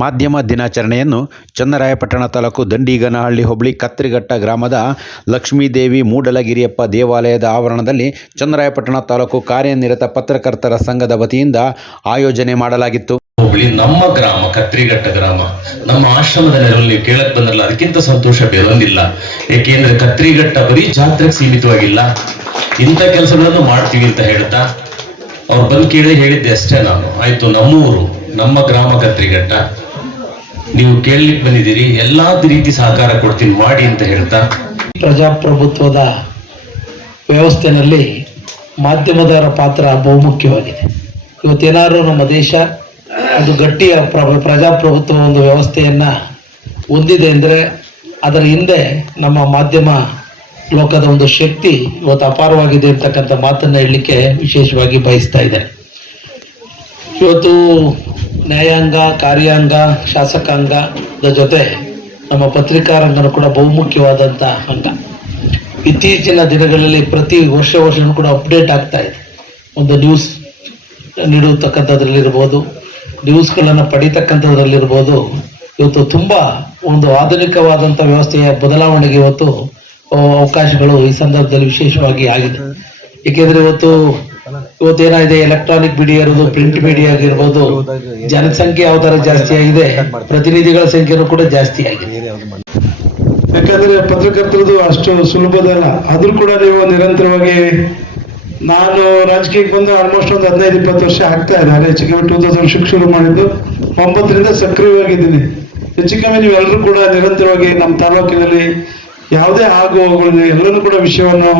ಮಾಧ್ಯಮ ದಿನಾಚರಣೆಯನ್ನು ಚನ್ನರಾಯಪಟ್ಟಣ ತಾಲೂಕು ದಂಡಿಗನಹಳ್ಳಿ ಹೋಬಳಿ ಕತ್ರಿಘಟ್ಟ ಗ್ರಾಮದ ಲಕ್ಷ್ಮೀದೇವಿ ಮೂಡಲಗಿರಿಯಪ್ಪ ದೇವಾಲಯದ ಆವರಣದಲ್ಲಿ ಚನ್ನರಾಯಪಟ್ಟಣ ತಾಲೂಕು ಕಾರ್ಯನಿರತ ಪತ್ರಕರ್ತರ ಸಂಘದ ವತಿಯಿಂದ ಆಯೋಜನೆ ಮಾಡಲಾಗಿತ್ತು. ಹೋಬಳಿ ನಮ್ಮ ಗ್ರಾಮ, ಕತ್ರಿಘಟ್ಟ ಗ್ರಾಮ, ನಮ್ಮ ಆಶ್ರಮದ ನೀವು ಕೇಳಕ್ ಅದಕ್ಕಿಂತ ಸಂತೋಷ ಬೇರೊಂದಿಲ್ಲ. ಏಕೆಂದ್ರೆ ಕತ್ರಿಘಟ್ಟ ಬರೀ ಜಾತ್ರೆಗೆ ಸೀಮಿತವಾಗಿಲ್ಲ. ಇಂಥ ಕೆಲಸಗಳನ್ನು ಮಾಡ್ತೀವಿ ಅಂತ ಹೇಳ್ತಾ ಅವ್ರು ಬಂದು ಕೇಳಿ ಹೇಳಿದ್ದೆ ಅಷ್ಟೇ ನಾನು. ಆಯ್ತು, ನಮ್ಮೂರು, ನಮ್ಮ ಗ್ರಾಮ ಕತ್ರಿಘಟ್ಟ. ನೀವು ಕೇಳಲಿಕ್ಕೆ ಬಂದಿದ್ದೀರಿ, ಎಲ್ಲಾ ರೀತಿ ಸಹಕಾರ ಕೊಡ್ತೀನಿ, ಮಾಡಿ ಅಂತ ಹೇಳ್ತಾ. ಪ್ರಜಾಪ್ರಭುತ್ವದ ವ್ಯವಸ್ಥೆಯಲ್ಲಿ ಮಾಧ್ಯಮದವರ ಪಾತ್ರ ಬಹುಮುಖ್ಯವಾಗಿದೆ. ಇವತ್ತೇನಾದ್ರು ನಮ್ಮ ದೇಶ ಅದು ಗಟ್ಟಿಯ ಪ್ರ ಪ್ರಜಾಪ್ರಭುತ್ವ ಒಂದು ವ್ಯವಸ್ಥೆಯನ್ನು ಹೊಂದಿದೆ ಅಂದರೆ ಅದರ ಹಿಂದೆ ನಮ್ಮ ಮಾಧ್ಯಮ ಲೋಕದ ಒಂದು ಶಕ್ತಿ ಇವತ್ತು ಅಪಾರವಾಗಿದೆ ಅಂತಕ್ಕಂಥ ಮಾತನ್ನು ಹೇಳಲಿಕ್ಕೆ ವಿಶೇಷವಾಗಿ ಬಯಸ್ತಾ ಇದ್ದೇನೆ. ಇವತ್ತು ನ್ಯಾಯಾಂಗ, ಕಾರ್ಯಾಂಗ ಶಾಸಕಾಂಗದ ಜೊತೆ ನಮ್ಮ ಪತ್ರಿಕಾ ರಂಗನೂ ಕೂಡ ಬಹುಮುಖ್ಯವಾದಂಥ ಅಂಗ. ಇತ್ತೀಚಿನ ದಿನಗಳಲ್ಲಿ ಪ್ರತಿ ವರ್ಷ ವರ್ಷವೂ ಕೂಡ ಅಪ್ಡೇಟ್ ಆಗ್ತಾ ಇದೆ. ಒಂದು ನ್ಯೂಸ್ ನೀಡತಕ್ಕಂಥದ್ರಲ್ಲಿರ್ಬೋದು ನ್ಯೂಸ್ಗಳನ್ನು ಪಡಿತಕ್ಕಂಥದ್ರಲ್ಲಿರ್ಬೋದು ಇವತ್ತು ತುಂಬ ಒಂದು ಆಧುನಿಕವಾದಂಥ ವ್ಯವಸ್ಥೆಯ ಬದಲಾವಣೆಗೆ ಇವತ್ತು ಅವಕಾಶಗಳು ಈ ಸಂದರ್ಭದಲ್ಲಿ ವಿಶೇಷವಾಗಿ ಆಗಿದೆ. ಏಕೆಂದರೆ ಇವತ್ತು ಇವತ್ತೇನಾಗಿದೆ? ಎಲೆಕ್ಟ್ರಾನಿಕ್ ಮೀಡಿಯಾ ಇರೋದು ಪ್ರಿಂಟ್ ಮೀಡಿಯಾ ಆಗಿರ್ಬೋದು. ಜನಸಂಖ್ಯೆ ಯಾವ ತರ ಜಾಸ್ತಿ ಆಗಿದೆ. ಪ್ರತಿನಿಧಿಗಳ ಸಂಖ್ಯೆನೂ ಕೂಡ ಜಾಸ್ತಿ ಆಗಿದೆ. ಯಾಕಂದ್ರೆ ಪತ್ರಕರ್ತರದು ಅಷ್ಟು ಸುಲಭದಲ್ಲ ಆದ್ರೂ ಕೂಡ ನೀವು ನಿರಂತರವಾಗಿ ನಾನು ರಾಜಕೀಯಕ್ಕೆ ಬಂದು ಆಲ್ಮೋಸ್ಟ್ ಒಂದು ಹದಿನೈದು ಇಪ್ಪತ್ತು ವರ್ಷ ಆಗ್ತಾ ಇದೆ. ಹೆಚ್ಚು ಕಮ್ಮಿ ಟೂ ತೌಸಂಡ್ ಸಿಕ್ಸ್ ಶುರು ಮಾಡಿದ್ದು ಒಂಬತ್ತರಿಂದ ಸಕ್ರಿಯವಾಗಿದ್ದೀನಿ. ಹೆಚ್ಚು ಕಮ್ಮಿ ನೀವೆಲ್ಲರೂ ಕೂಡ ನಿರಂತರವಾಗಿ ನಮ್ಮ ತಾಲೂಕಿನಲ್ಲಿ ಯಾವುದೇ ಆಗು ಹೋಗುಗಳು ಎಲ್ಲರೂ ಕೂಡ ವಿಷಯವನ್ನು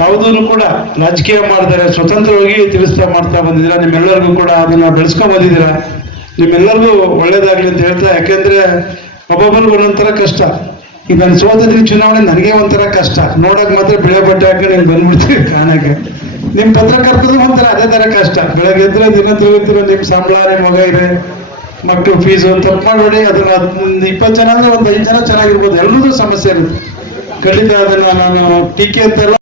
ಯಾವುದನ್ನು ಕೂಡ ರಾಜಕೀಯ ಮಾಡ್ತಾರೆ, ಸ್ವತಂತ್ರವಾಗಿ ತಿಳಿಸ್ತಾ ಮಾಡ್ತಾ ಬಂದಿದ್ದೀರಾ, ನಿಮ್ಮೆಲ್ಲರಿಗೂ ಕೂಡ ಅದನ್ನ ಬೆಳೆಸ್ಕೊಂಡ್ ಬಂದಿದ್ದೀರಾ? ನಿಮ್ಮೆಲ್ಲರಿಗೂ ಒಳ್ಳೇದಾಗ್ಲಿ ಅಂತ ಹೇಳ್ತಾ, ಯಾಕೆಂದ್ರೆ ಒಬ್ಬೊಬ್ಬರಿಗೂ ಒಂದೊಂಥರ ಕಷ್ಟ. ಈಗ ನಾನು ಸೋತಿದ್ದೀನಿ ಚುನಾವಣೆ ನನಗೆ ಒಂಥರ ಕಷ್ಟ. ನೋಡಕ್ ಮಾತ್ರ ಬಿಳೆ ಬಟ್ಟೆ ಹಾಕಿ ನೀನು ಬಂದ್ಬಿಡ್ತೀವಿ ಕಾಣಕ್ಕೆ. ನಿಮ್ಮ ಪತ್ರಕರ್ತರು ಒಂಥರ ಅದೇ ಥರ ಕಷ್ಟ. ಬೆಳಗ್ಗೆ ಎದ್ರೆ ದಿನ ತಿರುಗುತ್ತಿರೋ ನಿಮ್ಮ ಸಂಬಳ, ನಿಮ್ ಮಗ ಇದೆ ಮಕ್ಕಳು ಫೀಸು ತಪ್ಪು ಮಾಡಿ ಅದನ್ನ ಇಪ್ಪತ್ತು ಜನ ಅಂದ್ರೆ ಒಂದು ಐದು ಜನ ಚೆನ್ನಾಗಿರ್ಬೋದು. ಎಲ್ರದ್ದು ಸಮಸ್ಯೆ ಇರುತ್ತೆ. ಖಂಡಿತ ಅದನ್ನ ನಾನು ಟೀಕೆ ಅಂತೆಲ್ಲ